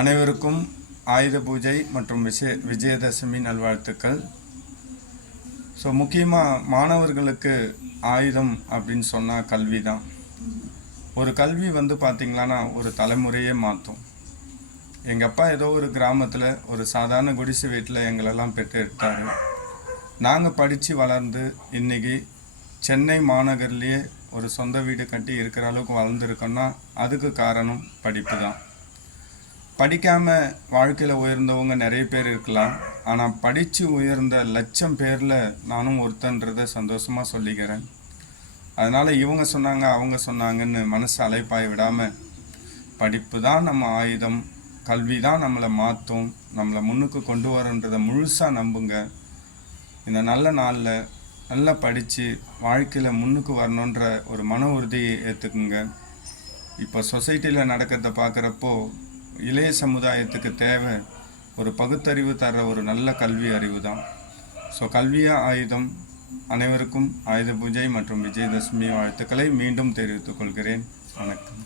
அனைவருக்கும் ஆயுத பூஜை மற்றும் விஜயதசமி நல்வாழ்த்துக்கள். ஸோ முக்கியமாக மாணவர்களுக்கு ஆயுதம் அப்படின்னு சொன்னால் கல்வி தான். ஒரு கல்வி பார்த்திங்களான்னா ஒரு தலைமுறையே மாற்றும். எங்கள் அப்பா ஏதோ ஒரு கிராமத்தில் ஒரு சாதாரண குடிசை வீட்டில் எங்களெல்லாம் பெற்று எடுத்தார். நாங்கள் படித்து வளர்ந்து இன்றைக்கி சென்னை மாநகர்லேயே ஒரு சொந்த வீடு கட்டி இருக்கிற அளவுக்கு வளர்ந்துருக்கோன்னா அதுக்கு காரணம் படிப்பு தான். படிக்காமல் வாழ்க்கையில் உயர்ந்தவங்க நிறைய பேர் இருக்கலாம். ஆனால் படித்து உயர்ந்த லட்சம் பேரில் நானும் ஒருத்தன்றதை சந்தோஷமாக சொல்லிக்கிறேன். அதனால் இவங்க சொன்னாங்க அவங்க சொன்னாங்கன்னு மனசு அலைப்பாய விடாமல் படிப்பு தான் நம்ம ஆயுதம், கல்வி தான் நம்மளை மாற்றும், நம்மளை முன்னுக்கு கொண்டு வரன்றதை முழுசாக நம்புங்க. இந்த நல்ல நாளில் நல்லா படித்து வாழ்க்கையில் முன்னுக்கு வரணுன்ற ஒரு மன உறுதியை ஏற்றுக்குங்க. இப்போ சொசைட்டியில் நடக்கிறத பார்க்குறப்போ இளைய சமுதாயத்துக்கு தேவை ஒரு பகுத்தறிவு தர ஒரு நல்ல கல்வி அறிவு தான். ஸோ கல்வியா ஆயுதம். அனைவருக்கும் ஆயுத பூஜை மற்றும் விஜயதசமி வாழ்த்துக்களை மீண்டும் தெரிவித்துக் கொள்கிறேன். வணக்கம்.